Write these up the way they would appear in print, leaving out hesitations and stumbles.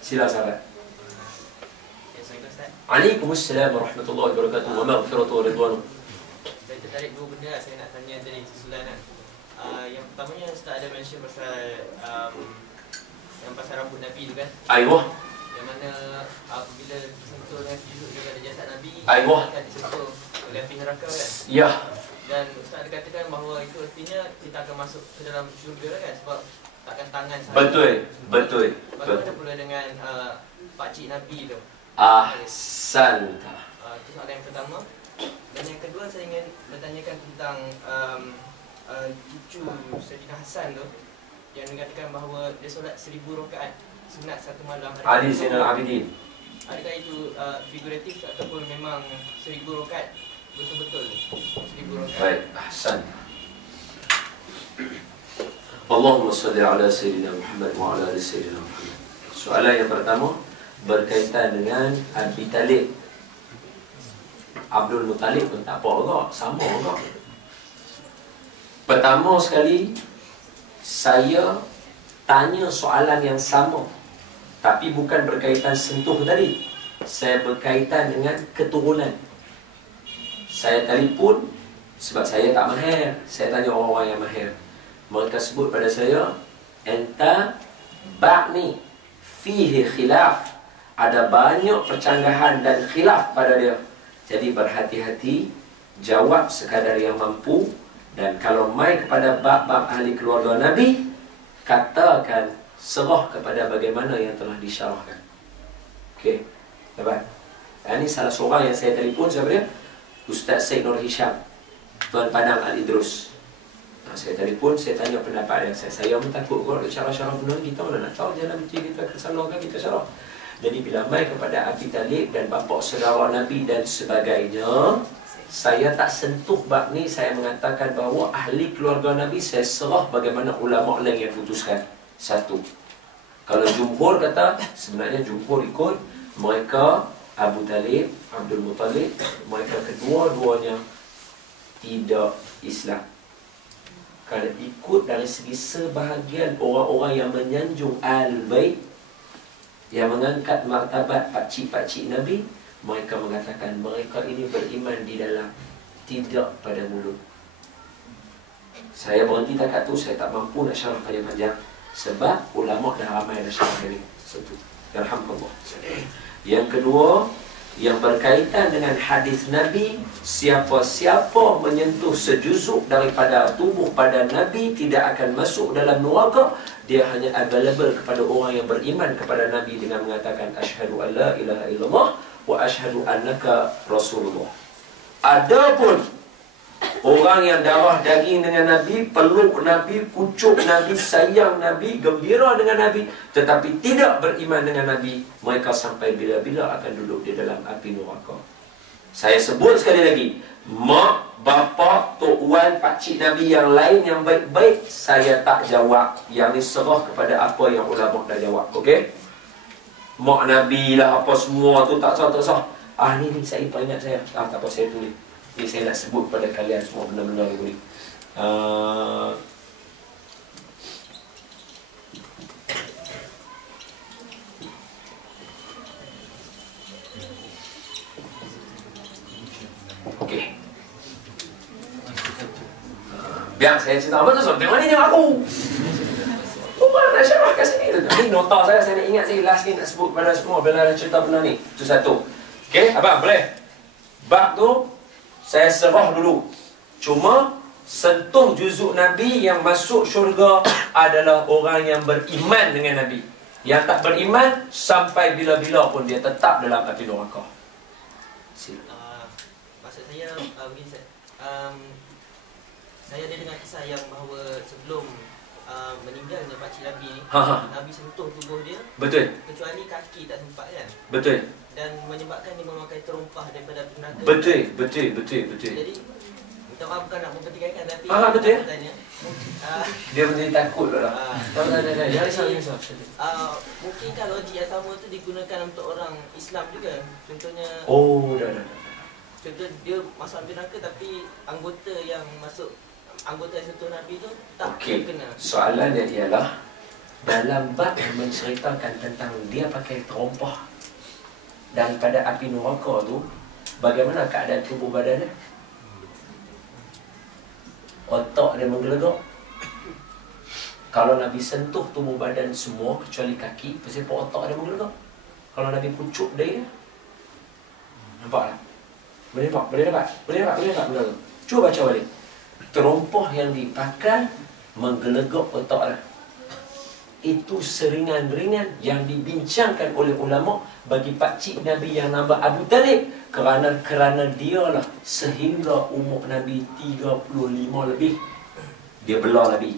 Sila sahabat. Waalaikumsalam warahmatullahi wabarakatuh. Wa maghfiratu wa ridwanu. Saya tertarik dua benda lah saya nak tanya tadi susulan kan. Yang pertamanya Ustaz ada mention pasal yang pasal rambut Nabi tu kan. Ayuh. Yang mana apabila tersentuh dengan sujud daripada jasad Nabi akan disentuh oleh api neraka kan. Ya. Dan Ustaz ada katakan bahawa itu artinya kita akan masuk ke dalam syurga kan, sebab takkan tangan sahaja. Betul. Bagaimana pula dengan pakcik Nabi tu? Ahsan. Itu soalan yang pertama. Dan yang kedua saya ingin bertanyakan tentang cucu Sayyidina Hasan tu, yang mengatakan bahawa dia solat 1000 rakaat sunat satu malam. Ali Zainal Abidin. Adakah itu figuratif ataupun memang 1000 rakaat betul-betul 1000 rakaat? Baik, ahsan. Allahumma salli ala Sayyidina Muhammad wa ala ali Sayyidina Muhammad. Soalan yang pertama berkaitan dengan Abi Talib. Abdul Muttalib pun tak apa juga, sama juga. Pertama sekali, saya tanya soalan yang sama, tapi bukan berkaitan sentuh tadi. Saya berkaitan dengan keturunan. Saya telefon sebab saya tak mahir. Saya tanya orang-orang yang mahir. Mereka sebut pada saya, enta ba'ni fihi khilaf. Ada banyak percanggahan dan khilaf pada dia. Jadi berhati-hati, jawab sekadar yang mampu. Dan kalau mai kepada bab-bab ahli keluarga Nabi, katakan serah kepada bagaimana yang telah disyarahkan. Okey, dapat. Ini salah seorang yang saya telefon, siapa dia? Ustaz Syed Nur Hisham, Tuan Padang Al-Idrus. Saya telefon, saya tanya pendapat dia. Saya pun takut kalau syarah-syarah benar, kita mana nak tahu jalan betul kita kesalahkan, kita syarah. Jadi bila mai kepada Abi Talib dan bapa saudara Nabi dan sebagainya, saya tak sentuh bab ni. Saya mengatakan bahawa ahli keluarga Nabi saya serah bagaimana ulama lain yang putuskan. Satu, kalau jumhur kata, sebenarnya jumhur ikut mereka Abu Talib, Abdul Muttalib, mereka kedua-duanya tidak Islam. Kalau ikut dari segi sebahagian orang-orang yang menyanjung Al-Bait, yang mengangkat martabat pakcik-pakcik Nabi, mereka mengatakan mereka ini beriman di dalam, tidak pada mulut. Saya berhenti takat tu, saya tak mampu nak syarah panjang-panjang sebab ulama dah ramai dah syarah ini. Satu, yarhamkallah. Yang kedua, yang berkaitan dengan hadis Nabi, siapa-siapa menyentuh sejuzuk daripada tubuh badan Nabi tidak akan masuk dalam neraka. Dia hanya available kepada orang yang beriman kepada Nabi dengan mengatakan asyhadu an la ilaha illallah wa asyhadu annaka rasulullah. Adapun orang yang darah daging dengan Nabi, peluk Nabi, kucuk Nabi, sayang Nabi, gembira dengan Nabi, tetapi tidak beriman dengan Nabi, mereka sampai bila-bila akan duduk di dalam api neraka. Saya sebut sekali lagi, mak, bapa, tok wan, pakcik Nabi yang lain yang baik-baik, saya tak jawab. Yang ni serah kepada apa yang ulama dah jawab. Okey? Mak Nabi lah, apa semua tu tak sah, tak sah. Ni saya ingat saya. Tak apa, saya tulis. Jadi saya nak sebut kepada kalian semua benda-benda ni. Okey. Biar saya cerita apa tu, so tengok ni, tengok aku. Bukan nak syarah kat sini tu. Ni nota saya nak ingat saya last ni nak sebut kepada semua bila ada cerita benda ni. Itu satu. Okey, abang boleh? Bab tu saya serah dulu. Cuma sentuh juzuk Nabi yang masuk syurga adalah orang yang beriman dengan Nabi. Yang tak beriman sampai bila-bila pun dia tetap dalam api neraka. Maksud saya begini Ustaz. Saya ada dengar kisah yang bahawa sebelum meninggalnya pakcik Nabi ni, Nabi sentuh tubuh dia. Betul. Kecuali kaki tak sempat kan. Betul. Dan menyebabkan dia memakai terumpah daripada neraka. Betul. Jadi minta maaf bukan nak mempertikaikan, tapi betul ya? Tanya, dia menjadi takut lah. mungkin kalau logik yang sama tu digunakan untuk orang Islam juga. Contohnya dah. Contoh dia masuk api neraka tapi anggota yang sentuh Nabi tu tak kena. Soalannya ialah dalam bab yang menceritakan tentang dia pakai terompah daripada api neraka tu, bagaimana keadaan tubuh badannya? Otak dia menggelegak. Kalau Nabi sentuh tubuh badan semua kecuali kaki, pasal otak dia menggelegak. Kalau Nabi pucuk dia, nampak tak? Boleh nampak? Cuba baca balik. Terompah yang dipakai menggelegak otak dia. Itu seringan-ringan yang dibincangkan oleh ulama bagi pakcik Nabi yang nama Abu Talib, kerana dialah sehingga umur Nabi 35 lebih dia belah Nabi.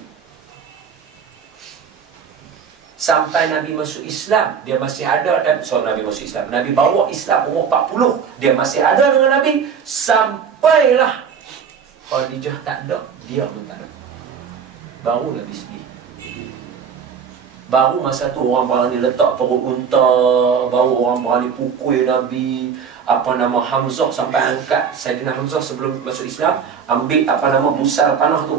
Sampai Nabi masuk Islam, dia masih ada. Nabi masuk Islam, Nabi bawa Islam umur 40, dia masih ada dengan Nabi. Sampailah Khadijah tak ada, dia pun tak ada. Baru Nabi sedih. Baru masa tu orang berani letak perut unta, baru orang berani pukul Nabi. Hamzah sampai angkat Sayyidina Hamzah sebelum masuk Islam, ambil busar panah tu.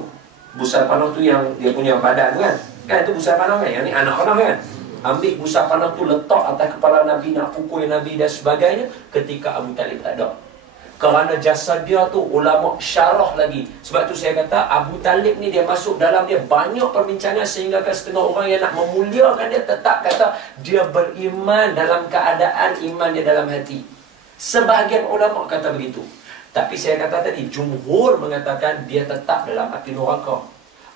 Busar panah tu yang dia punya badan kan? Kan itu busar panah kan? Yang ni anak panah kan? Ambil busar panah tu letak atas kepala Nabi, nak pukul Nabi dan sebagainya, ketika Abu Talib tak ada. Kerana jasad dia tu ulama syarah lagi. Sebab tu saya kata Abu Talib ni dia masuk dalam dia banyak perbincangan, sehingga setengah orang yang nak memuliakan dia tetap kata dia beriman dalam keadaan iman dia dalam hati. Sebahagian ulama kata begitu. Tapi saya kata tadi jumhur mengatakan dia tetap dalam api neraka.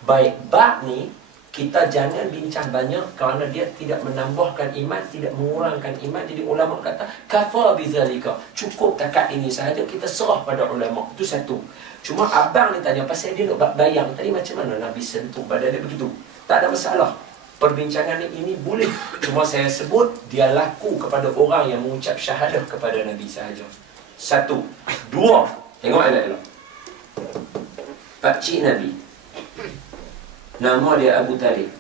Baik bab ni kita jangan bincang banyak kerana dia tidak menambahkan iman, tidak mengurangkan iman. Jadi ulama kata kafa bizalika, cukup takat ini sahaja, kita serah pada ulama. Itu satu. Cuma abang ni tanya pasal dia nak bayang tadi macam mana Nabi sentuh badan dia begitu. Tak ada masalah. Perbincangan ini boleh. Cuma saya sebut dia laku kepada orang yang mengucap syahadah kepada Nabi sahaja. Satu. Dua. Tengok elok-elok. Pakcik Nabi, nama dia Abu Talib.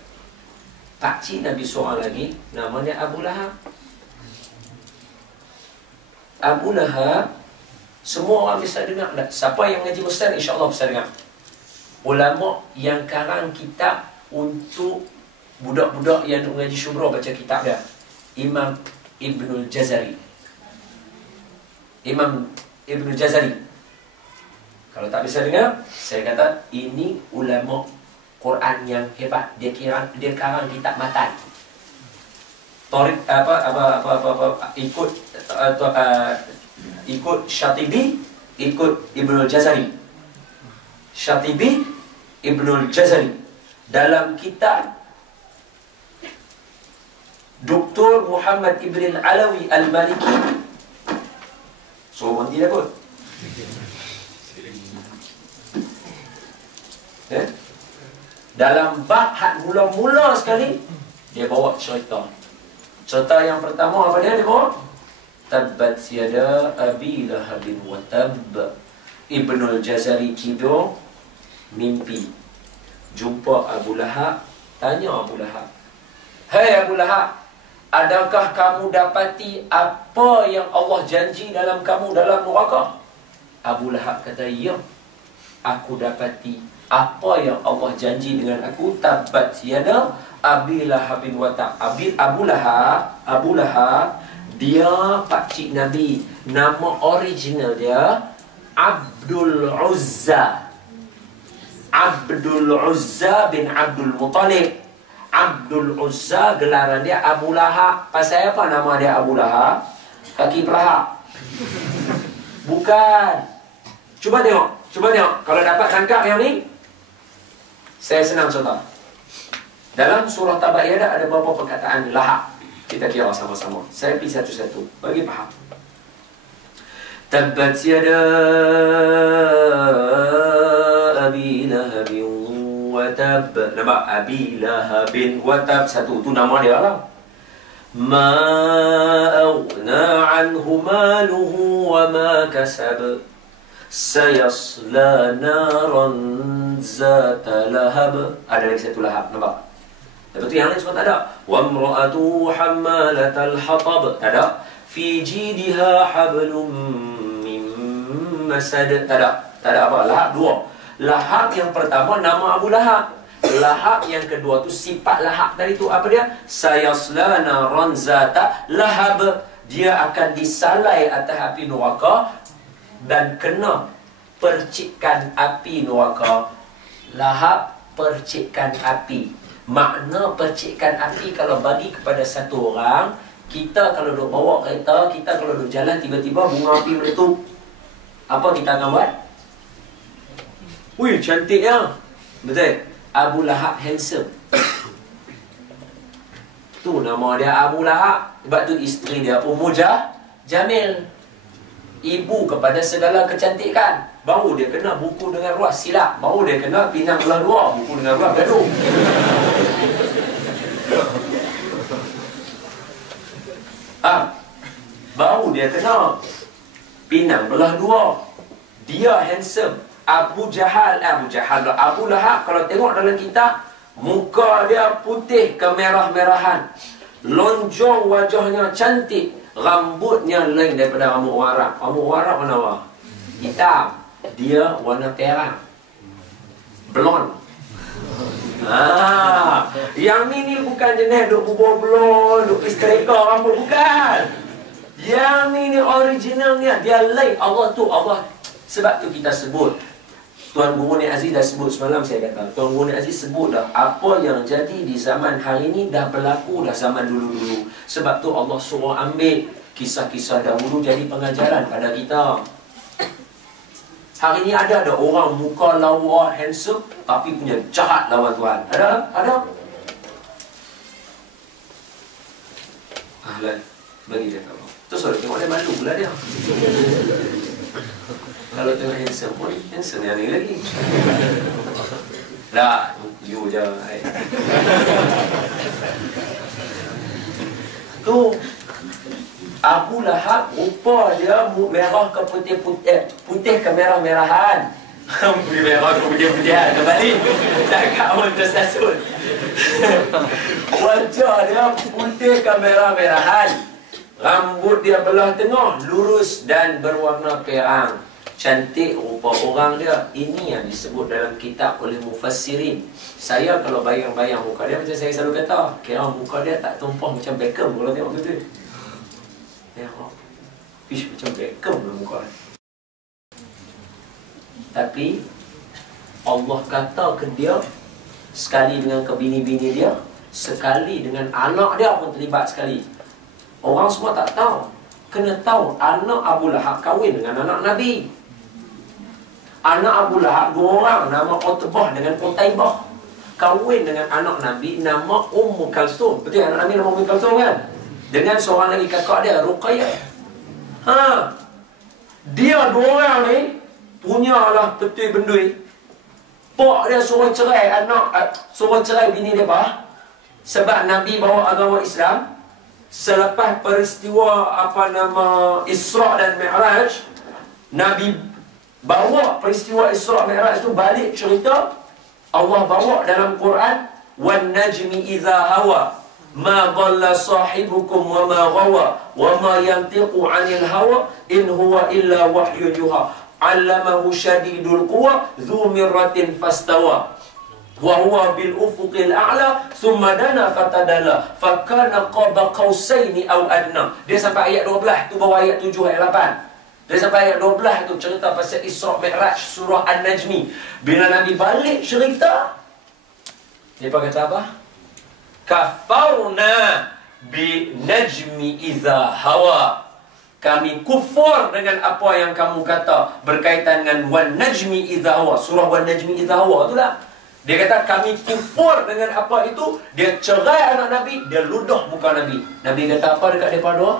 Pakcik Nabi seorang lagi, nama dia Abu Lahab. Abu Lahab, semua orang bisa dengar. Siapa yang mengaji Ustaz, insya-Allah bisa dengar. Ulama yang karang kitab untuk budak-budak yang nak mengaji syurah baca kitab dia. Imam Ibnul Jazari. Imam Ibnul Jazari. Kalau tak bisa dengar, saya kata ini ulama Quran yang hebat. Dia karang kitab matan. Tarik ikut Syatibi, ikut Ibnul Jazari. Syatibi, Ibnul Jazari. Dalam kitab Dr. Muhammad Ibn Alawi Al-Maliki. So, nanti dah kot. Dalam bab had mula-mula sekali, dia bawa cerita. Cerita yang pertama apa dia bawa? Tabbat yada Abi Lahabin wa tab. Ibnul Jazari tidur, mimpi. Jumpa Abu Lahab, tanya Abu Lahab, "Hai Abu Lahab, adakah kamu dapati apa yang Allah janji dalam kamu dalam neraka?" Abu Lahab kata, "Ya, aku dapati apa yang Allah janji dengan aku. Tabbat yada Abi Lahabin wa tab." Abu Lahab, dia pakcik Nabi. Nama original dia Abdul Uzza. Abdul Uzza bin Abdul Muttalib. Abdul Uzza gelaran dia Abu Lahab. Pasal apa nama dia Abu Lahab? Kaki pelahap. Bukan. Cuba tengok. Kalau dapat tangkap yang ni, saya senang contoh. Dalam surah Tabayyada ada beberapa perkataan lahab. Kita kira sama-sama. Saya pergi satu-satu bagi faham. Tabbat yada Abi Lahabin wa tab. Nampak? Abi Lahabin wa tab. Satu. Itu nama dia lah. Ma aghna anhu maluhu wa ma kasab. Sayasla naran zata lahab. Ada lagi satu lahab. Nampak? Lepas tu yang lain semua tak ada. Wa imra'atu hammalatal hatab. Tak ada. Fi jidha hablum min masad. Tak ada apa. Lahab dua. Lahab yang pertama nama Abu Lahab. Lahab yang kedua tu, sifat lahab tadi tu apa dia? Sayasla naran zata lahab. Dia akan disalai atas api neraka dan kena percikan api neraka. Lahab, percikan api. Makna percikan api kalau bagi kepada satu orang, kita kalau duk bawa kereta, kita kalau duk jalan tiba-tiba bunga api meletup, apa kita akan buat? Wih, cantik ya. Betul? Abu Lahab handsome. Tu nama dia Abu Lahab. Sebab tu isteri dia Ummu Jamil, ibu kepada segala kecantikan. Baru dia kena buku dengan ruas silap. Baru dia kena pinang belah dua, buku dengan ruas gaduh. Baru dia kena pinang belah dua. Dia handsome. Abu Lahab kalau tengok dalam kitab, muka dia putih kemerah-merahan, lonjong wajahnya cantik, rambutnya lain daripada rambut orang Arab. Rambut orang Arab mana wah? Hitam. Dia warna perang, blond. Yang ni bukan jenis duk bubur blond, duk istrika rambut, bukan. Yang ni originalnya, dia lain. Allah. Sebab tu kita sebut, Tuan Guru Nik Aziz dah sebut semalam, saya kata Tuan Guru Nik Aziz sebut dah, apa yang jadi di zaman hari ini dah berlaku dah zaman dulu-dulu. Sebab tu Allah suruh ambil kisah-kisah dahulu jadi pengajaran pada kita. Hari ini ada orang muka lawa handsome tapi punya jahat lawan Tuhan. Ada? Ahlan, bagi dia tahu. Terus orang tengok dia malu pula dia. Kalau tengok handsome pun, handsome yang ni lagi. Dah, you je. Tu Abu Lahab, rupa dia merah ke putih ke merah-merahan. Merah ke putih-putihan. Kembali, cakap pun tersasul. Wajah dia putih ke merah-merahan. Rambut dia belah tengah, lurus dan berwarna perang. Cantik rupa orang dia. Ini yang disebut dalam kitab oleh mufassirin. Saya kalau bayang-bayang muka dia, macam saya selalu kata, kira muka dia tak tumpah macam Beckham kalau tengok tu. Fish macam Beckham lah muka. Tapi Allah kata ke dia, sekali dengan kebini-bini dia, sekali dengan anak dia pun terlibat sekali. Orang semua tak tahu. Kena tahu, anak Abu Lahab kahwin dengan anak Nabi. Anak Abu Lahab dua orang, nama Utbah dengan Utaibah, kahwin dengan anak Nabi nama Ummu Kalsum. Betul, anak Nabi nama Ummu Kalsum kan? Dengan seorang lagi kakak dia, Ruqayyah. Dia dua orang ni punyalah petui bendui. Pak dia suruh cerai suruh cerai bini dia sebab Nabi bawa agama Islam. Selepas peristiwa Isra' dan Mi'raj, Nabi bawa peristiwa Isra' Mi'raj tu balik cerita. Allah bawa dalam Quran, wan najmi idza hawa ma dhalla sahibukum wa ma ghawa wa ma yantiqu 'anil hawa in huwa illa wahyun yuha 'allamahu shadidul quwa dzu mirratin fastawa wa huwa bil ufuqil a'la thumma dana fatadalla fakana qaba qausaini aw adna. Dia sampai ayat 12 tu, bawa ayat 7 ayat 8. Dia sampai ayat 12 tu cerita pasal Isra' Mi'raj surah An-Najmi. Bila Nabi balik cerita, dia kata apa? Kafarna bi najmi idza hawa. Kami kufur dengan apa yang kamu kata berkaitan dengan wan najmi idza hawa. Surah wan najmi idza hawa itulah. Dia kata kami kufur dengan apa itu. Dia cerai anak Nabi, dia ludah muka Nabi. Nabi kata apa dekat mereka dua?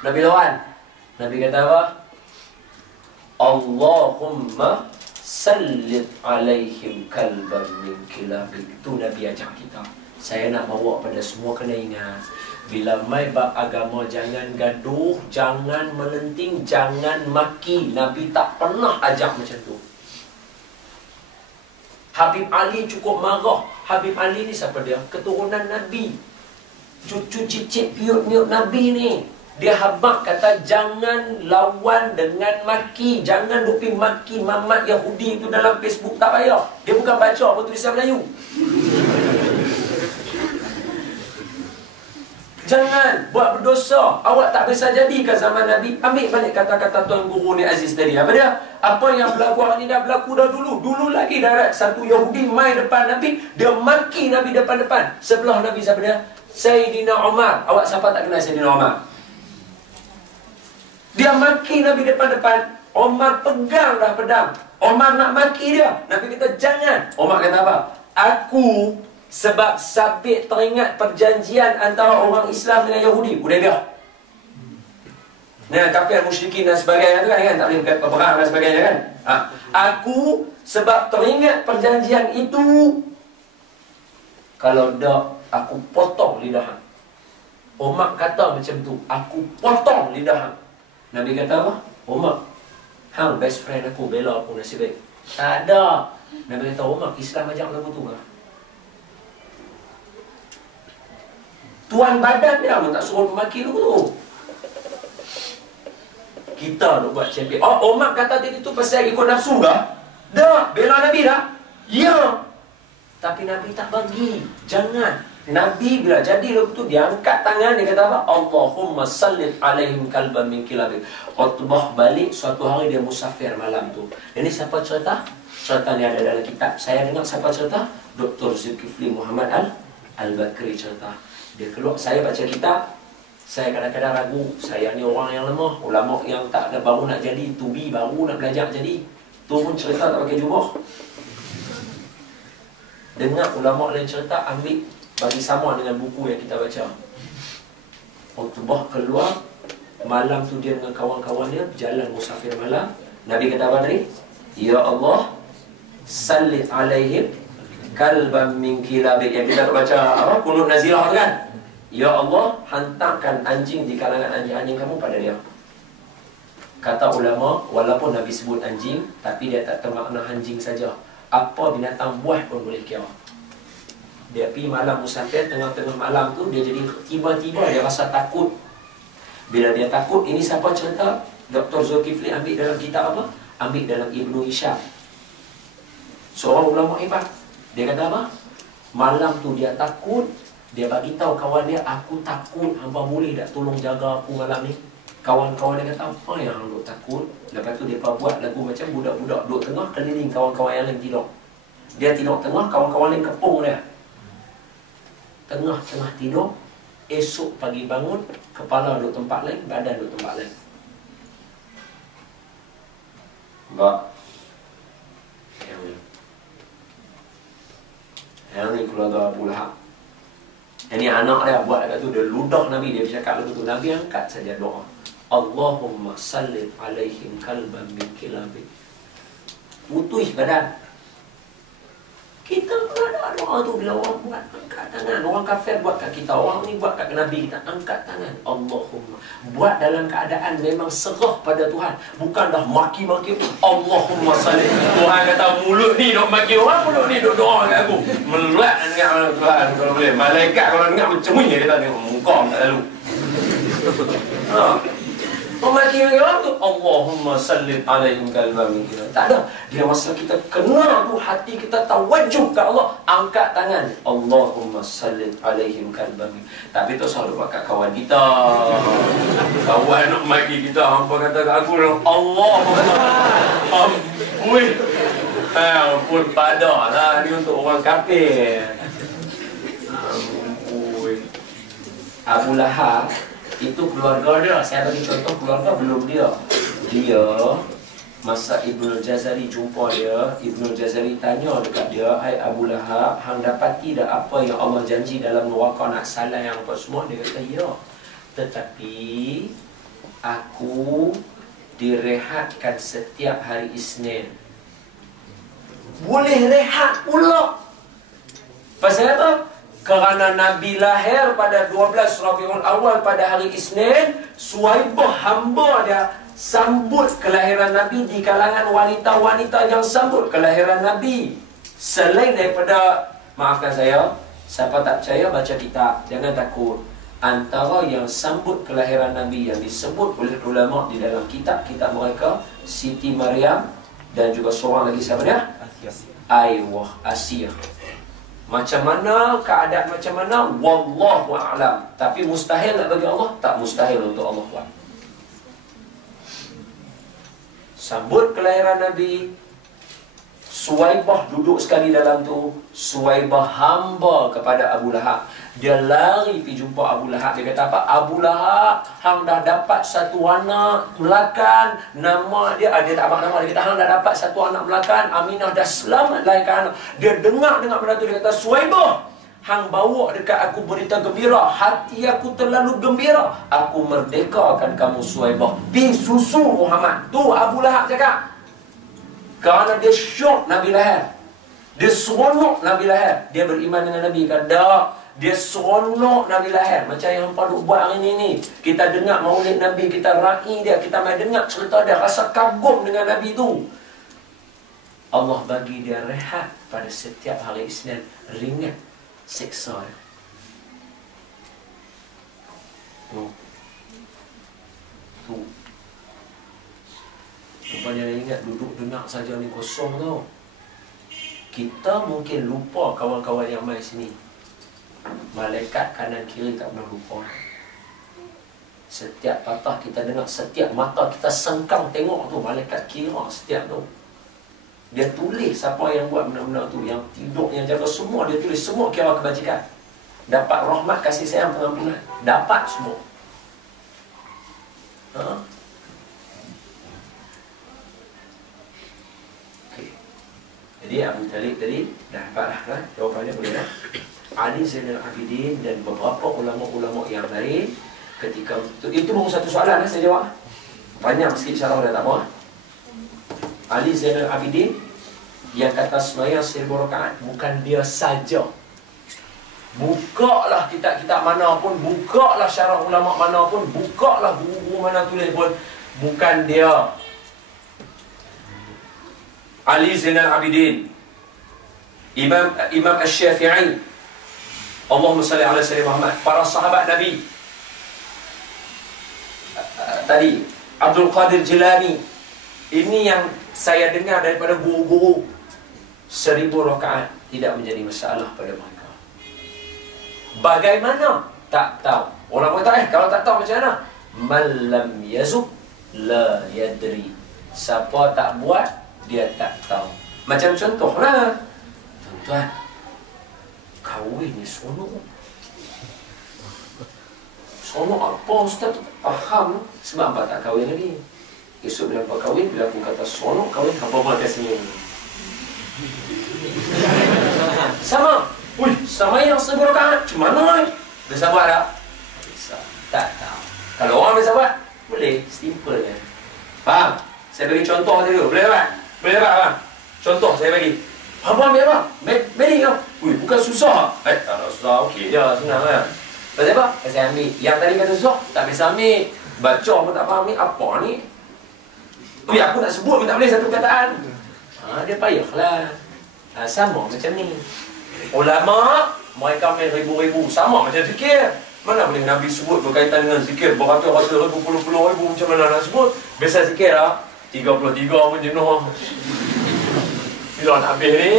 Nabi lawan. Nabi kata apa? Allahumma sallit alaihim kalban min kilabik. Itu Nabi ajak kita. Saya nak bawa pada semua kena ingat, bila mai bab agama jangan gaduh, jangan melenting, jangan maki. Nabi tak pernah ajak macam tu. Habib Ali cukup marah. Habib Ali ni siapa dia? Keturunan Nabi, cucu cicit piut-piut Nabi ni. Dia habaq kata jangan lawan dengan maki. Jangan lupi maki mamat Yahudi itu dalam Facebook, tak payah. Dia bukan baca apa tulisan Melayu. Jangan buat berdosa. Awak tak bisa jadikan zaman Nabi. Ambil balik kata-kata Tuan Guru ni Aziz tadi. Apa dia? Apa yang berlaku hari ni dah berlaku dah dulu. Dulu lagi darat satu Yahudi main depan Nabi. Dia maki Nabi depan-depan. Sebelah Nabi siapa dia? Sayyidina Umar. Awak siapa tak kenal Sayyidina Umar? Dia maki Nabi depan-depan. Umar pegang dah pedang. Umar nak maki dia. Nabi kata jangan. Umar kata apa? Aku sebab sabit teringat perjanjian antara orang Islam dengan Yahudi. Hudaybiyah. Nah, kafir musyrikin dan sebagainya tu kan, tak boleh berperang dan sebagainya kan. Aku sebab teringat perjanjian itu, kalau tak aku potong lidah hang. Umar kata macam tu, aku potong lidah hang. Nabi kata apa? Umar, hang best friend aku, bela aku nasib baik. Tak ada. Nabi kata, Umar, Islam ajak lagu tu lah. Tuan badan dia pun tak suruh memaki tu. Kita nak buat champion. Oh, Umar kata tadi tu pasal ikut nafsu dah? Dah, bela Nabi dah? Ya. Tapi Nabi tak bagi. Jangan. Nabi bila jadi lagu tu, dia angkat tangan, dia kata apa? Allahumma sallit alaihim kalban min kilabik. Utbah balik, suatu hari dia musafir malam tu. Ini siapa cerita? Cerita ni ada dalam kitab. Saya dengar siapa cerita? Dr. Zulkifli Muhammad Al-Bakri cerita. Dia keluar, saya baca kitab, saya kadang-kadang ragu, saya ni orang yang lemah, ulama yang tak ada, baru nak jadi, tubi baru nak belajar jadi. Turun cerita tak pakai jubah. Dengar ulama lain cerita, ambil bagi sama dengan buku yang kita baca. Utbah keluar, malam tu dia dengan kawan-kawan dia berjalan musafir malam. Nabi kata apa tadi? Ya Allah, sallit alaihim kalban min kilabik. Yang kita baca apa? Kunut Nazirah kan? Ya Allah, hantarkan anjing di kalangan anjing-anjing kamu pada dia. Kata ulama, walaupun Nabi sebut anjing, tapi dia tak termakna anjing saja. Apa binatang buah pun boleh kira. Dia pergi malam musafir, tengah-tengah malam tu, dia jadi tiba-tiba dia rasa takut. Bila dia takut, ini siapa cerita? Dr. Zulkifli ambil dalam kitab apa? Ambil dalam Ibnu Hisham. Seorang ulama hebat. Dia kata apa? Malam tu dia takut. Dia bagi tahu kawan dia, aku takut, hamba boleh tak tolong jaga aku malam ni? Kawan-kawan dia kata, apa yang hang duk takut? Lepas tu dia buat lagu macam budak-budak duduk tengah, keliling kawan-kawan yang lain tidur. Dia tidur tengah, kawan-kawan lain kepung dia. Tengah-tengah tidur, esok pagi bangun, kepala duduk tempat lain, badan duduk tempat lain. Mbak, yang ni keluarga Abu Lahab. Ini anak dia buat kat tu, dia ludah Nabi, dia bercakap lagu tu. Nabi angkat saja doa. Allahumma sallit alaihim kalban min kilabik. Putus badan. Kita ada doa tu bila orang buat, angkat tangan. Orang kafir buat kat kita, orang ni buat kat Nabi kita, angkat tangan. Allahumma. Buat dalam keadaan memang serah pada Tuhan. Bukan dah maki-maki. Allahumma salli. Tuhan kata mulut ni duk maki orang, mulut ni duk doa kat aku. Meluat dengan Tuhan kalau boleh. Malaikat kalau dengar macam ni dia tanya, muka tak lalu. Memaki orang tu, Allahumma sallit alaihim kalban min kilabik. Tak ada. Dia masa kita kena tu, hati kita tawajjuh ke Allah, angkat tangan. Allahumma sallit alaihim kalban min. Tapi tu selalu buat kat kawan kita. Kawan nak maki kita, hampa kata kat aku, Allahumma ampun. Ampun pada lah. Ni untuk orang kafir. Ampun. Abu Lahab itu keluarga dia. Saya bagi contoh keluarga belum dia. Dia masa Ibnu Jazari jumpa dia, Ibnu Jazari tanya dekat dia, hai Abu Lahab, hang dapati dah apa yang Allah janji dalam neraka nak salah yang apa semua? Dia kata ya. Tetapi aku direhatkan setiap hari Isnin. Boleh rehat pula. Pasal apa? Kerana Nabi lahir pada 12 Rabiul Awal pada hari Isnin, Suwaibah hamba dia sambut kelahiran Nabi di kalangan wanita-wanita yang sambut kelahiran Nabi. Selain daripada, maafkan saya, siapa tak percaya baca kitab, jangan takut. antara yang sambut kelahiran Nabi yang disebut oleh ulama di dalam kitab-kitab mereka, Siti Maryam dan juga seorang lagi siapa dia? Aywah, Asia. Macam mana keadaan macam mana? Wallahu a'lam. Tapi mustahil tak bagi Allah? Tak mustahil untuk Allah buat. Sambut kelahiran Nabi. Suwaibah duduk sekali dalam tu. Suwaibah hamba kepada Abu Lahab. Dia lari pergi jumpa Abu Lahab. Dia kata apa? Abu Lahab, hang dah dapat satu anak melakan. Nama dia, dia tak abang nama. Dia kata, hang dah dapat satu anak melakan. Aminah dah selamat lahirkan anak. Dia dengar benda tu. Dia kata, Suwaibah, hang bawa dekat aku berita gembira. Hati aku terlalu gembira. Aku merdekakan kamu, Suwaibah. Pi susu Muhammad. Tu Abu Lahab cakap. Kerana dia syok Nabi lahir. Dia seronok Nabi lahir. Dia beriman dengan Nabi. Kata, dia seronok Nabi lahir. Macam yang hampa duk buat hari ni. Kita dengar maulid Nabi, kita raih dia, kita main dengar cerita dia, rasa kagum dengan Nabi tu. Allah bagi dia rehat pada setiap hari Isnin. Ringan siksa dia. Tu. Rupanya ingat duduk dengar saja ni kosong tau. Kita mungkin lupa kawan-kawan yang main sini. Malaikat kanan kiri tak pernah lupa. Setiap patah kita dengar, setiap mata kita sengkang tengok tu, malaikat kira setiap tu. Dia tulis siapa yang buat benda-benda tu, yang tidur, yang jaga, semua dia tulis, semua kira kebajikan. Dapat rahmat, kasih sayang, pengampunan. Dapat semua. Jadi Abu Talib tadi dah dapat kan? Jawapannya boleh dah. Ali Zainal Abidin dan beberapa ulama-ulama yang lain ketika itu baru satu soalan saya jawab. Banyak sikit syarah dah tak apa. Ali Zainal Abidin yang kata sembahyang 1000 rakaat bukan dia saja. Bukalah kitab-kitab mana pun, bukalah syarah ulama mana pun, bukalah guru-guru mana tulis pun, bukan dia. Ali Zainal Abidin, Imam Asy-Syafi'i, Allahumma salli ala sayyidina Muhammad, para sahabat Nabi tadi, Abdul Qadir Jilani. Ini yang saya dengar daripada guru-guru. 1000 rakaat tidak menjadi masalah pada mereka. Bagaimana? Tak tahu. Orang kata, kalau tak tahu macam mana? Man lam yazub la yadri. Siapa tak buat, dia tak tahu. Macam contohlah, tuan-tuan, kahwin ni seronok. Seronok apa Ustaz? Faham. Sebab apa tak kahwin lagi? Esok bila apa kahwin, bila aku kata seronok kahwin, apa pun akan senyum. Sama. Ui, sama yang 1000 rakaat. Macam mana ni? Bisa buat tak? Bisa. Tak tahu. Kalau orang bisa buat, boleh. Simple kan? Faham? Saya bagi contoh tadi. Boleh tak? Boleh tak bang? Contoh saya bagi. Abang ambil apa? Beri kau. Ui, bukan susah. Tak ada susah. Okey je, senang kan? Pasal apa? Saya ambil. Yang tadi kata susah, tak bisa ambil. Baca pun tak faham ni. Apa ni? Ui, aku nak sebut pun tak boleh satu perkataan. Dia payahlah. Sama macam ni. Ulama, mereka main ribu-ribu. Sama macam zikir. Mana boleh Nabi sebut berkaitan dengan zikir beratus-ratus ribu, puluh-puluh ribu. Macam mana nak sebut? Biasa zikir lah 33 pun jenuh. Bila nak habis ni?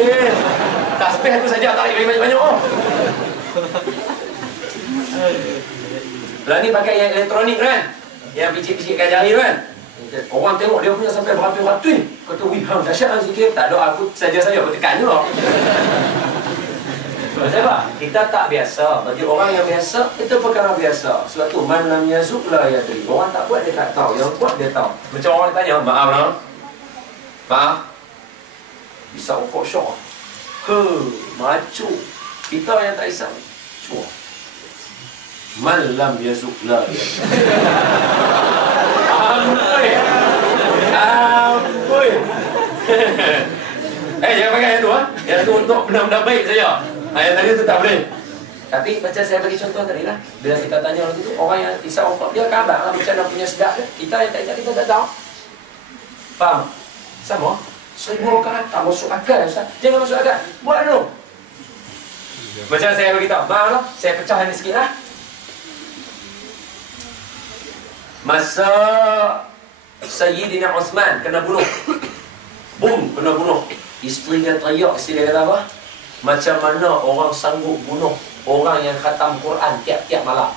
Tasbih tu saja tak boleh banyak-banyak. Lah ni pakai yang elektronik kan? Yang picit-picitkan jari kan? Orang tengok dia punya sampai beratus-ratus. Kata, wih, hang dahsyat lah zikir. Tak ada, aku saja-saja aku tekan je. Sebab apa? Kita tak biasa. Bagi orang yang biasa, itu perkara biasa. Sebab tu, man lam yazuk la yadri. Orang tak buat, dia tak tahu. Yang buat, dia tahu. Macam orang tanya, maaf lah. Maaf. Bisa okok syok. Macu. Kita yang tak isap. Cua. Man lam yazuk la yadri. Amboi. Amboi. Jangan pakai yang tu. Yang tu untuk benda-benda baik saja. Yang tadi tu tak boleh. Tapi macam saya bagi contoh tadi lah. Bila kita tanya orang tu, orang yang isap okok, dia kabar lah macam mana punya sedap dia. Kita yang tak isap, kita tak tahu. Faham? Sama? 1000 rakaat tak masuk akal Ustaz. Jangan masuk akal. Buat dulu. Macam saya beritahu, maaf lah, saya pecah ni sikit lah. Masa Sayyidina Uthman kena bunuh, kena bunuh, isteri dia teriak. Isteri dia kata apa? Macam mana orang sanggup bunuh orang yang khatam Quran tiap-tiap malam?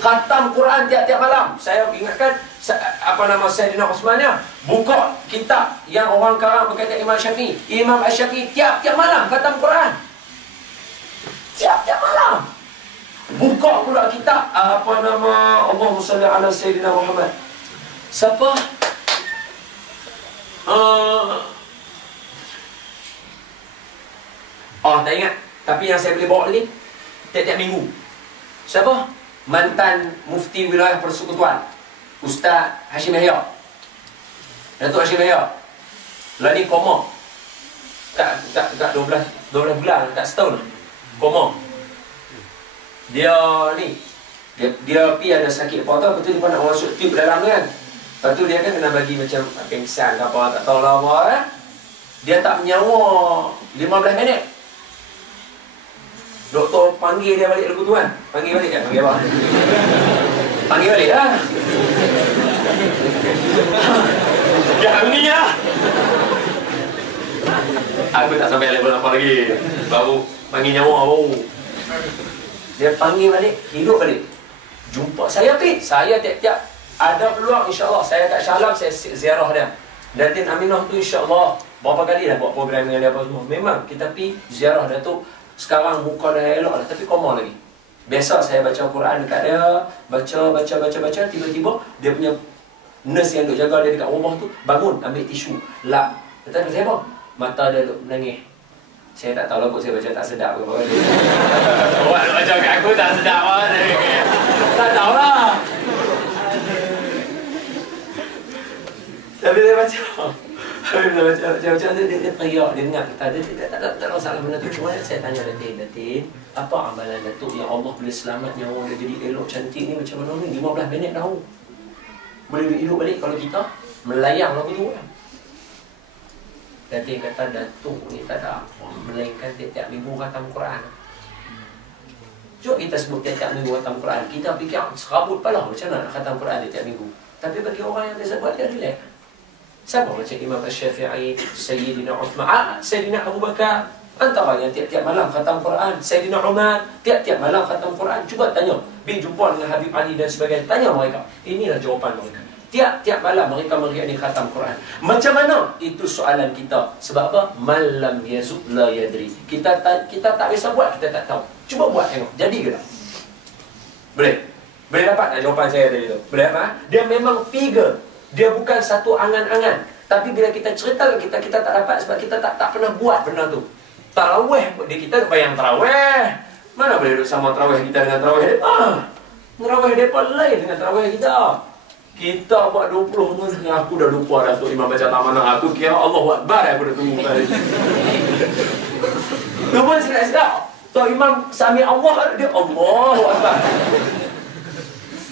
Khatam Quran tiap-tiap malam. Saya ingatkan Sayyidina Uthman ni buka kitab yang orang karang berkaitan Imam Syafi'i. Imam Syafi'i tiap-tiap malam khatam Quran. Tiap-tiap malam. Buka pula kitab Allahumma salli ala Sayyidina Muhammad. Siapa? Tak ingat. Tapi yang saya boleh bawa lagi, tiap-tiap minggu. Siapa? Mantan Mufti Wilayah Persekutuan, Ustaz Hashim Yahya, Datuk Hashim Yahya. Lah ni koma. Tak 12 bulan, tak setahun. Koma. Dia ni, dia pi ada sakit apa tau, betul dia nak masuk tube dalam tu kan. Lepas tu dia kan kena bagi macam pingsan ke apa, tak tahulah apa. Dia tak menyawa 15 minit. Doktor panggil dia balik lagu tu kan. Panggil balik kan? Panggil apa? Panggil balik lah. Yang ni lah. Aku tak sampai level apa lagi. Baru panggil nyawa baru. Dia panggil balik, hidup balik. Jumpa saya Pit. Saya tiap-tiap ada peluang, insyaAllah. Saya kat Shah Alam, saya ziarah dia. Datin Aminah tu insyaAllah berapa kali dah buat program dengan dia apa semua. Memang kita pergi ziarah Datuk. Sekarang muka dah elok lah, tapi koma lagi. Biasa saya baca Quran dekat dia, baca, tiba-tiba dia punya nurse yang duk jaga dia dekat rumah tu bangun, ambil tisu, lap. Dia tanya saya apa? Mata dia duk menangis. Saya tak tahu lah kot, saya baca tak sedap ke apa. Awak baca kat aku tak sedap lah. Tak tahulah. Tapi dia baca. Macam dia teriak, dia dengar kita. Dia tak tahu salah benda tu. Cuma saya tanya Datin, apa amalan Datuk yang Allah boleh selamat nyawa dia jadi elok cantik ni macam mana ni? 15 minit dah. Boleh hidup balik kalau kita melayang lagu tu kan. Datin kata Datuk ni tak ada apa melainkan tiap-tiap minggu khatam Quran. Jom kita sebut tiap-tiap minggu khatam Quran. Kita fikir serabut pala macam mana nak khatam Quran tiap minggu. Tapi bagi orang yang biasa buat, dia relax. Sama macam Imam Syafi'i, Sayyidina Uthman, Sayyidina Abu Bakar, antara yang tiap-tiap malam khatam Quran. Sayyidina Umar tiap-tiap malam khatam Quran. Cuba tanya, pergi jumpa dengan Habib Ali dan sebagainya. Tanya mereka. Inilah jawapan mereka. Tiap-tiap malam mereka ni khatam Quran. Macam mana? Itu soalan kita. Sebab apa? Malam yazuk la yadri. Kita tak biasa buat, kita tak tahu. Cuba buat tengok. Jadi ke tak? Boleh? Boleh dapat tak jawapan saya tadi tu? Boleh apa? Dia memang figure. Dia bukan satu angan-angan. Tapi bila kita cerita kita tak dapat sebab kita tak pernah buat benda tu. Tarawih, kita bayang tarawih. Mana boleh duduk sama tarawih kita dengan tarawih mereka? Tarawih mereka lain dengan tarawih kita. Kita buat 20 dengan aku dah lupa dah tu Imam baca tak mana. Aku kira Allahu Akbar aku dah tunggu kali. Tu pun sedap-sedap. Tu Imam Sami Allah dia Allahu Akbar.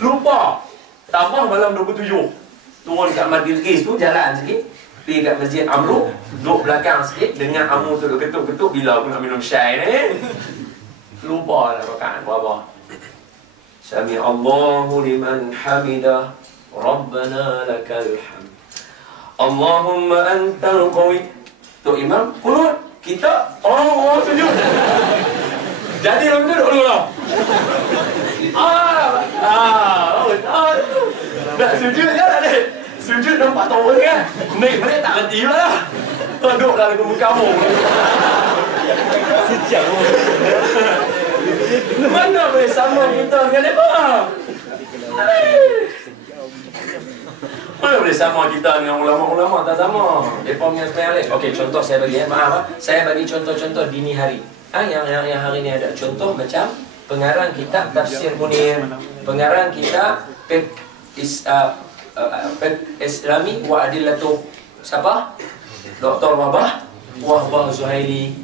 Lupa. Tambah malam 27. Turun kat Madinah tu jalan sikit. Pergi kat Masjid Amru, duduk belakang sikit dengan Amru tu ketuk-ketuk bila aku nak minum syai ni. Lupa lah rakaat berapa. Sami Allahu liman hamidah. Rabbana lakal hamd. Allahumma antal qawi. Tu imam kunut, kita orang sujud. Jadi lagu tu duduk dulu lah. Nak sujud je lah ni. Sujud nampak tahu kan. Naik balik tak reti lah. Duduk lah lagu kamu. Sejak. Mana boleh sama kita dengan mereka? Mana boleh sama kita dengan ulama-ulama? Tak sama. Mereka punya sebenarnya lain. Okey, contoh saya bagi. Maaf, saya bagi contoh-contoh dini hari. Yang hari ni ada contoh macam pengarang kitab Tafsir Munir, pengarang kitab Fiqh Islami wa Adillatuh. Siapa? Dr. Wahbah Zuhaili.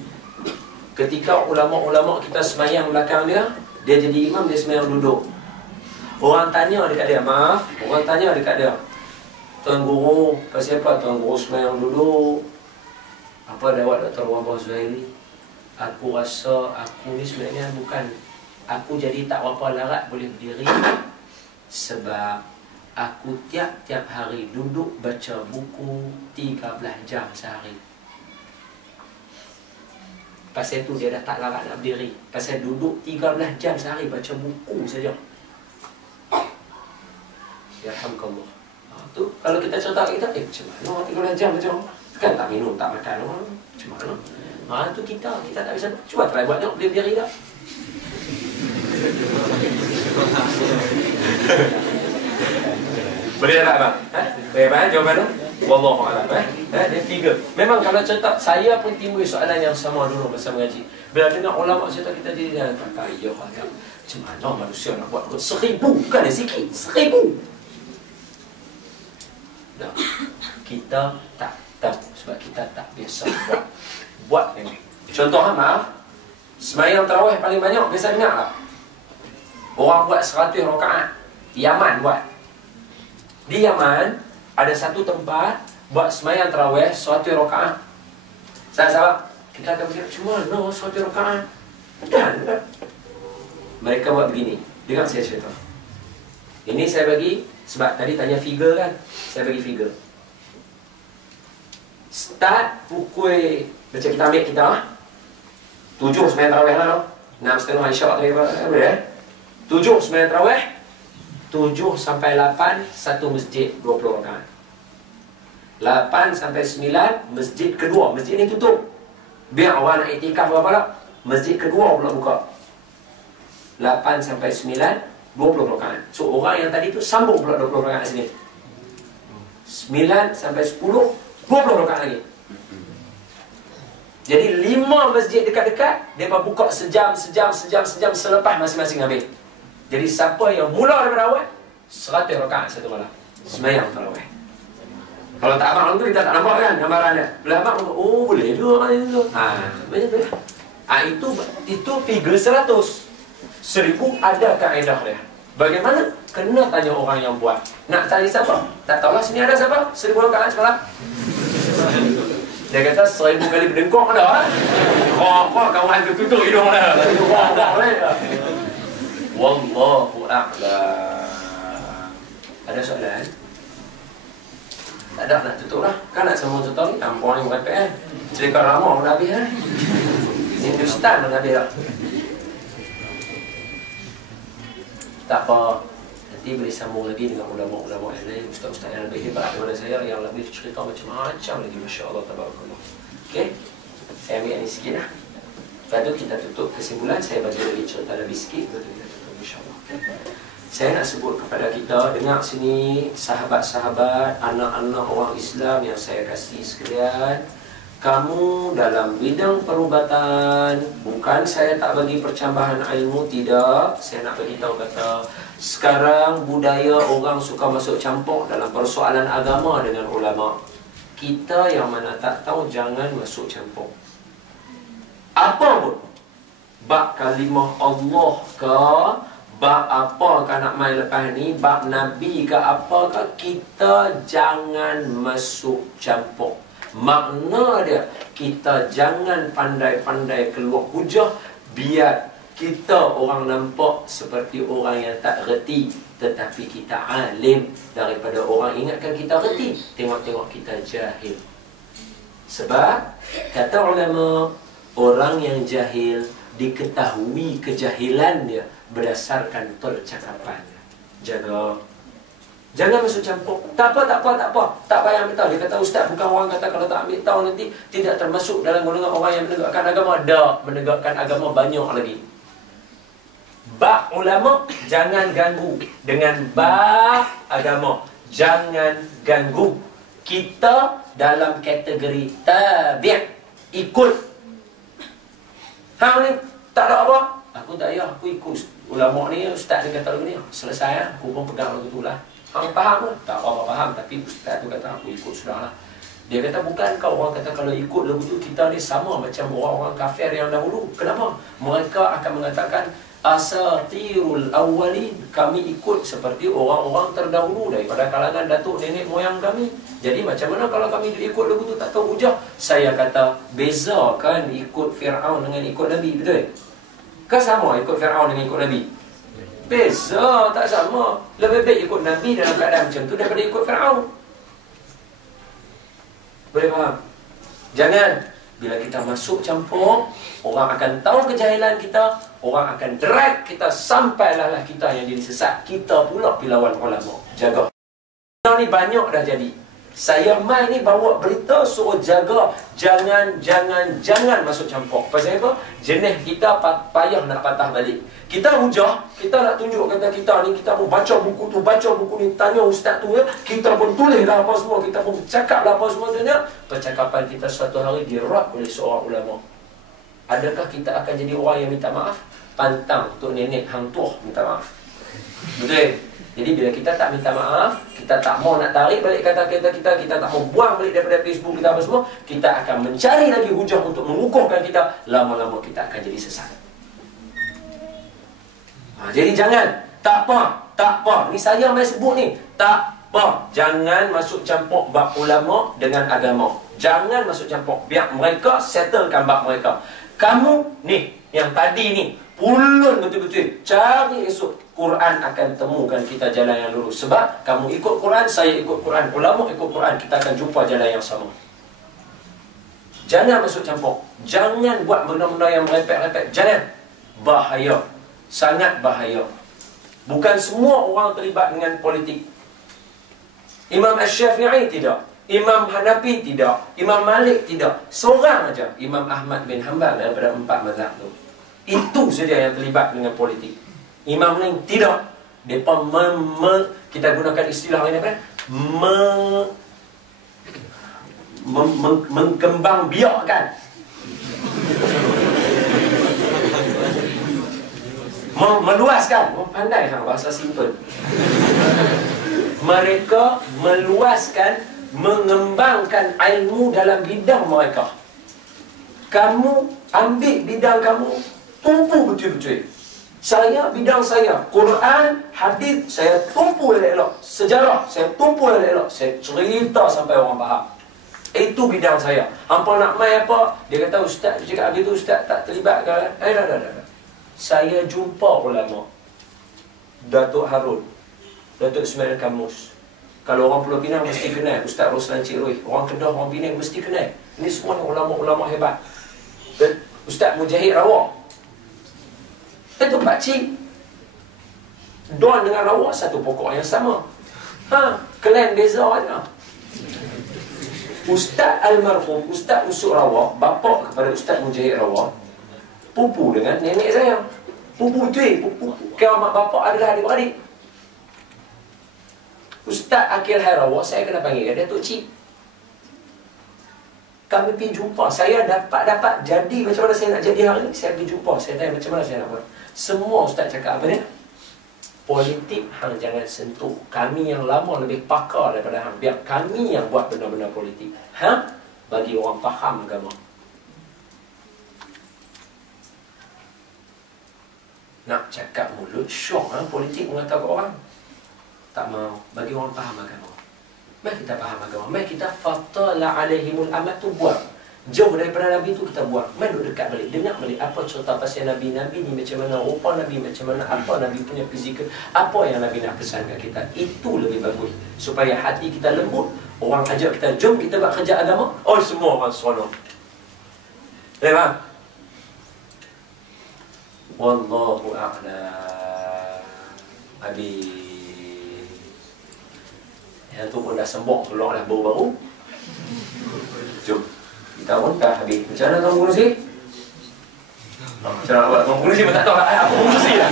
Ketika ulama-ulama kita semayang belakang dia jadi imam, dia semayang duduk. Orang tanya dekat dia, maaf, orang tanya dekat dia, Tuan Guru, pasal apa Tuan Guru semayang duduk? Apa jawab Dr. Wahbah Zuhaili? Aku rasa aku ni sebenarnya bukan, aku jadi tak berapa larat boleh berdiri sebab aku tiap-tiap hari duduk baca buku 13 jam sehari. Pasal tu dia dah tak larat nak berdiri. Pasal duduk 13 jam sehari baca buku saja. Ya alhamdulillah. Tu kalau kita cerita kita, macam mana 13 jam baca? Kan tak minum, tak makan. Macam mana? Tu kita tak bisa. Cuba try buat tengok, boleh berdiri tak? Boleh tak bang? Boleh bang jawapan tu? Wallahualam. Dia figure. Memang kalau cerita, saya pun timbul soalan yang sama dulu masa mengaji. Bila dengar ulama cerita kita jadi tak payah kan. Macam mana manusia nak buat 1000? Bukan sikit, 1000. Dah. Kita tak tahu sebab kita tak biasa buat ni. Contoh maaf, sembahyang tarawih paling banyak biasa dengar tak? Orang buat 100 rakaat. Yaman buat. Di Yaman ada satu tempat buat sembahyang tarawih 100 rakaat. Sahabat-sahabat, kita akan berkata, cuma 100 rakaat. Dan mereka buat begini. Dengar saya cerita. Ini saya bagi, sebab tadi tanya figure kan. Saya bagi figure. Start pukul, macam kita ambil kita 7 sembahyang tarawih lah. 6.30 insya-Allah boleh 7 sembahyang tarawih, 7 sampai 8 satu masjid 20 rakaat. 8 sampai 9 masjid kedua, masjid ni tutup. Biar orang nak iktikaf berapa lah, masjid kedua pula buka. 8 sampai 9 20 rakaat. So orang yang tadi tu sambung pula 20 rakaat sini. 9 sampai 10 20 rakaat lagi. Jadi 5 masjid dekat-dekat, mereka buka sejam selepas masing-masing habis. Jadi siapa yang mula daripada awal 100 rakaat satu malam sembahyang tarawih. Kalau tak abang tu kita tak nampak kan gambarannya. Bila abang boleh juga itu. Banyak. Itu figure 100. 1000 ada kaedah dia. Bagaimana? Kena tanya orang yang buat. Nak cari siapa? Tak tahulah sini ada siapa? 1000 rakaat semalam. Dia kata 1000 kali berdengkok ada. Kawan tu tutup hidung dia. Wallahu a'lam. Ada soalan? Tak ada, nak tutup lah. Kan nak sambung tutup ni, tampung yang berapa cerita ramah pun dah habis lah. Hindustan pun dah habis lah. Tak apa, nanti boleh sambung lagi dengan ulama-ulama yang lain, ustaz-ustaz yang lebih hebat daripada saya, yang lebih cerita macam-macam lagi. Masya Allah, tabarakallah. Okey, saya ambil yang ni sikit lah. Lepas tu kita tutup kesimpulan. Saya baca lagi cerita lebih sikit. Lepas tu kita tutup, insyaAllah. Saya nak sebut kepada kita, dengar sini, sahabat-sahabat, anak-anak orang Islam yang saya kasih sekalian. Kamu dalam bidang perubatan, bukan saya tak bagi percambahan ilmu, tidak. Saya nak bagi tahu kata, sekarang budaya orang suka masuk campur dalam persoalan agama dengan ulama. Kita yang mana tak tahu, jangan masuk campur. Apa pun, bab kalimah Allah ke, bab apa kan nak main lepas ni, bab Nabi ke apa ke, kita jangan masuk campur. Makna dia, kita jangan pandai-pandai keluar hujah, biar kita orang nampak seperti orang yang tak reti, tetapi kita alim, daripada orang ingatkan kita reti, tengok-tengok kita jahil. Sebab kata ulama, orang yang jahil diketahui kejahilan dia berdasarkan percakapannya. Jaga. Jangan masuk campur. Tak apa. Tak payah ambil tahu. Dia kata, ustaz, bukan orang kata kalau tak ambil tahu nanti tidak termasuk dalam golongan orang yang menegakkan agama. Tak, menegakkan agama banyak lagi. Bab ulama, jangan ganggu. Dengan bab agama, jangan ganggu. Kita dalam kategori tabi', ikut. Hang ni tak ada apa? Aku tak payah, aku ikut ulama ni, ustaz dia kata lagu ni. Selesai, aku pun pegang lagu tu lah. Hang faham ke? Tak apa faham, tapi ustaz tu kata aku ikut sudahlah. Dia kata, bukan kau orang kata kalau ikut lagu tu kita ni sama macam orang-orang kafir yang dahulu. Kenapa? Mereka akan mengatakan asatirul awwalin, kami ikut seperti orang-orang terdahulu daripada kalangan datuk nenek moyang kami. Jadi macam mana kalau kami ikut lagu tu tak tahu hujah? Saya kata, beza kan ikut Fir'aun dengan ikut Nabi, betul? Ke sama ikut Fir'aun dengan ikut Nabi? Beza, tak sama. Lebih baik ikut Nabi dalam keadaan macam tu daripada ikut Firaun. Boleh faham? Jangan bila kita masuk campur, orang akan tahu kejahilan kita, orang akan drag kita sampailah kita yang jadi sesat. Kita pula pilawan ulama. Jaga. Ni banyak dah jadi. Saya mai ni bawa berita suruh jaga jangan masuk campur. Pasal apa? Jenis kita payah nak patah balik. Kita hujah, kita nak tunjuk kata kita ni, kita pun baca buku tu, baca buku ni, tanya ustaz tu ya, kita pun tulis dah apa semua, kita pun cakap dah apa semua tu ya. Percakapan kita suatu hari dirap oleh seorang ulama. Adakah kita akan jadi orang yang minta maaf? Pantang untuk nenek hang tuah minta maaf. Betul? Jadi bila kita tak minta maaf, kita tak mau nak tarik balik kata-kata kita tak mau buang balik daripada Facebook kita apa semua, kita akan mencari lagi hujah untuk mengukuhkan kita, lama-lama kita akan jadi sesat. Jadi jangan, tak apa. Ni saya mai sebut ni, tak apa. Jangan masuk campur bab ulama dengan agama. Jangan masuk campur. Biar mereka settlekan bab mereka. Kamu ni, yang tadi ni, pulun betul-betul. Cari esok. Quran akan temukan kita jalan yang lurus. Sebab kamu ikut Quran, saya ikut Quran, ulama ikut Quran, kita akan jumpa jalan yang sama. Jangan masuk campur. Jangan buat benda-benda yang merepek-repek. Jangan. Bahaya. Sangat bahaya. Bukan semua orang terlibat dengan politik. Imam Asy-Syafi'i tidak. Imam Hanafi tidak. Imam Malik tidak. Seorang aja, Imam Ahmad bin Hanbal daripada 4 mazhab tu. Itu saja yang terlibat dengan politik. Imam lain tidak. Mereka kita gunakan istilah ini apa? Mengkembang biakkan. Meluaskan. Pandai kan bahasa simple. Mereka meluaskan, mengembangkan ilmu dalam bidang mereka. Kamu ambil bidang kamu, tumpu betul-betul. Saya, bidang saya, Quran, hadis, saya tumpu elok-elok. Sejarah, saya tumpu elok-elok. Saya cerita sampai orang faham. Itu bidang saya. Hampa nak mai apa? Dia kata, ustaz, dia cakap begitu, ustaz tak terlibat ke? Dah. Saya jumpa ulama. Datuk Harun, Datuk Ismail Kamus. Kalau orang Pulau Pinang mesti kenal Ustaz Roslan Cik Rui. Orang Kedah, orang Penang mesti kenal. Ini semua ulama-ulama hebat. Ustaz Mujahid Rawak. Itu pakcik. Don dengan Rawak satu pokok yang sama. Klan beza aja. Ustaz almarhum Ustaz Usuk Rawak, bapa kepada Ustaz Mujahid Rawak, pupu dengan nenek saya. Pupu betul. Kau mak bapa adalah adik-beradik. Ustaz Akil Rawak, saya kena panggil dia Datuk Cik. Kami pergi jumpa. Saya dapat jadi macam mana saya nak jadi hari ni. Saya pergi jumpa. Saya tanya macam mana saya nak buat. Semua ustaz cakap apa dia? Politik hang jangan sentuh. Kami yang lama lebih pakar daripada hang. Biar kami yang buat benda-benda politik. Bagi orang faham agama. Nak cakap mulut syok politik mengatakan orang. Tak mau. Bagi orang faham agama. Mari kita faham agama. Mari kita fatala alaihimul amat tu buat. Jauh daripada Nabi tu kita buat. Mari duduk dekat balik. Dengar balik apa cerita pasal Nabi. Nabi ni macam mana rupa Nabi, macam mana apa Nabi punya fizikal. Apa yang Nabi nak pesan kat kita. Itu lebih bagus. Supaya hati kita lembut. Orang ajak kita, jom kita buat kerja agama. Oh, semua orang seronok. Faham? Wallahu a'lam. Habis. Yang tu pun dah sembok keluar dah baru-baru. Jom. Kita pun dah habis. Macam mana kamu mengurusi? Macam mana buat kamu mengurusi pun tak tahu lah. Aku mengurusi lah.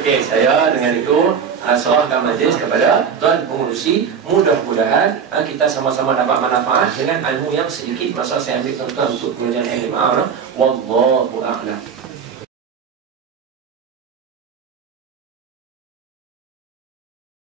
Okey, saya dengan itu serahkan majlis kepada Tuan Pengurusi. Mudah-mudahan kita sama-sama dapat manfaat dengan ilmu yang sedikit. Masa saya ambil tuan-tuan untuk pengajian ilmu. Wallahu a'lam.